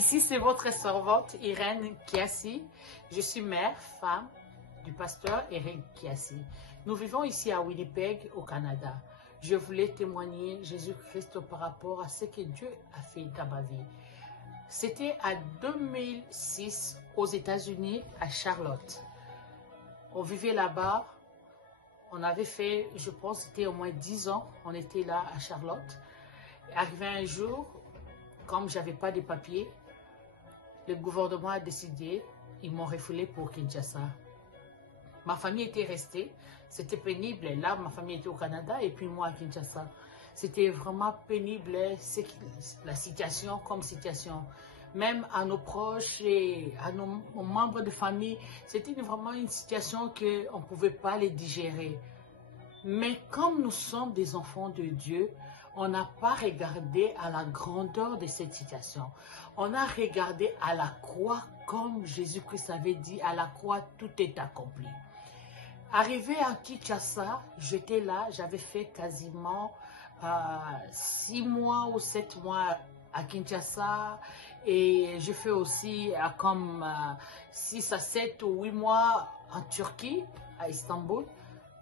Ici, c'est votre servante Irène Kiassi. Je suis mère, femme du pasteur Eric Kiassi. Nous vivons ici à Winnipeg, au Canada. Je voulais témoigner Jésus-Christ par rapport à ce que Dieu a fait dans ma vie. C'était en 2006 aux États-Unis, à Charlotte. On vivait là-bas. On avait fait, je pense, c'était au moins 10 ans, on était là à Charlotte. Arrivé un jour, comme je n'avais pas de papiers, le gouvernement a décidé, ils m'ont refoulé pour Kinshasa. Ma famille était restée, c'était pénible. Là, ma famille était au Canada et puis moi à Kinshasa. C'était vraiment pénible, la situation comme situation. Même à nos proches et à nos membres de famille, c'était vraiment une situation qu'on ne pouvait pas les digérer. Mais comme nous sommes des enfants de Dieu, on n'a pas regardé à la grandeur de cette situation. On a regardé à la croix, comme Jésus-Christ avait dit, à la croix, tout est accompli. Arrivé à Kinshasa, j'étais là, j'avais fait quasiment 6 mois ou 7 mois à Kinshasa et je fais aussi comme 6 à 7 ou 8 mois en Turquie, à Istanbul.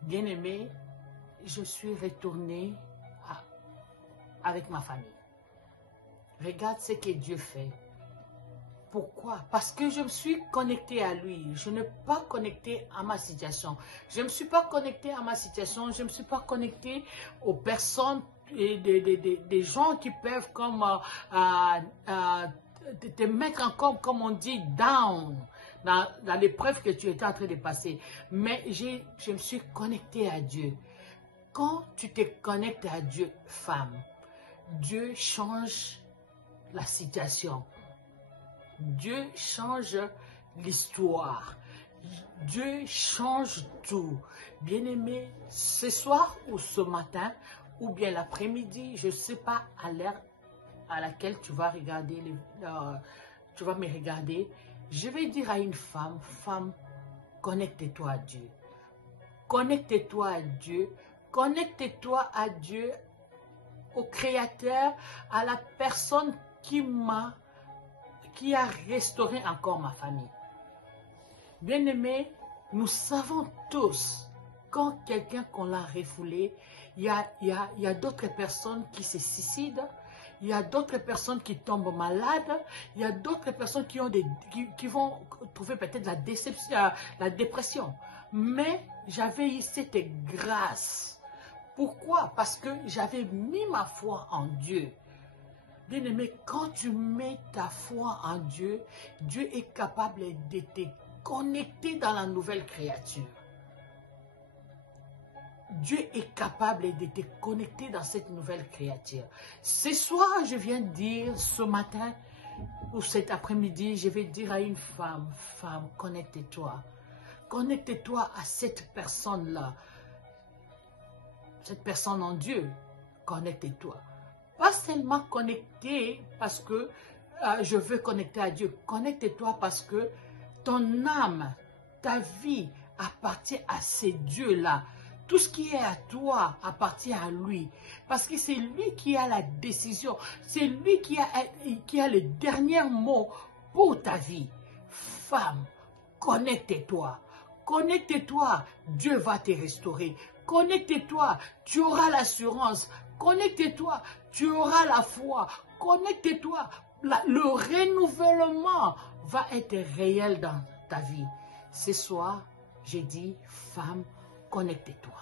Bien aimé, je suis retournée avec ma famille. Regarde ce que Dieu fait. Pourquoi? Parce que je me suis connectée à lui. Je ne suis pas connectée à ma situation. Je ne me suis pas connectée à ma situation. Je ne me suis pas connectée aux personnes et des gens qui peuvent comme te mettre encore, comme on dit, down dans l'épreuve que tu étais en train de passer. Mais je me suis connectée à Dieu. Quand tu te connectes à Dieu, femme, Dieu change la situation. Dieu change l'histoire. Dieu change tout. Bien-aimé, ce soir ou ce matin, ou bien l'après-midi, je ne sais pas à l'heure à laquelle tu vas regarder, tu vas me regarder, je vais dire à une femme, femme, connecte-toi à Dieu. Connecte-toi à Dieu. Connecte-toi à Dieu, au Créateur, à la personne qui a restauré encore ma famille. Bien-aimés, nous savons tous, quand quelqu'un qu'on l'a refoulé, il y a d'autres personnes qui se suicident, il y a d'autres personnes qui tombent malades, il y a d'autres personnes qui vont trouver peut-être la déception, la dépression. Mais j'avais eu cette grâce. Pourquoi? Parce que j'avais mis ma foi en Dieu. Bien-aimé, quand tu mets ta foi en Dieu, Dieu est capable de te connecter dans la nouvelle créature. Dieu est capable de te connecter dans cette nouvelle créature. Ce soir, je viens de dire, ce matin ou cet après-midi, je vais dire à une femme, femme, connecte-toi. Connecte-toi à cette personne-là. Cette personne en Dieu, connecte-toi. Pas seulement connecter parce que je veux connecter à Dieu. Connecte-toi parce que ton âme, ta vie appartient à ces dieux-là. Tout ce qui est à toi appartient à lui. Parce que c'est lui qui a la décision. C'est lui qui a le dernier mot pour ta vie. Femme, connecte-toi. Connecte-toi, Dieu va te restaurer. Connecte-toi, tu auras l'assurance. Connecte-toi, tu auras la foi. Connecte-toi, le renouvellement va être réel dans ta vie. Ce soir, j'ai dit, femme, connecte-toi.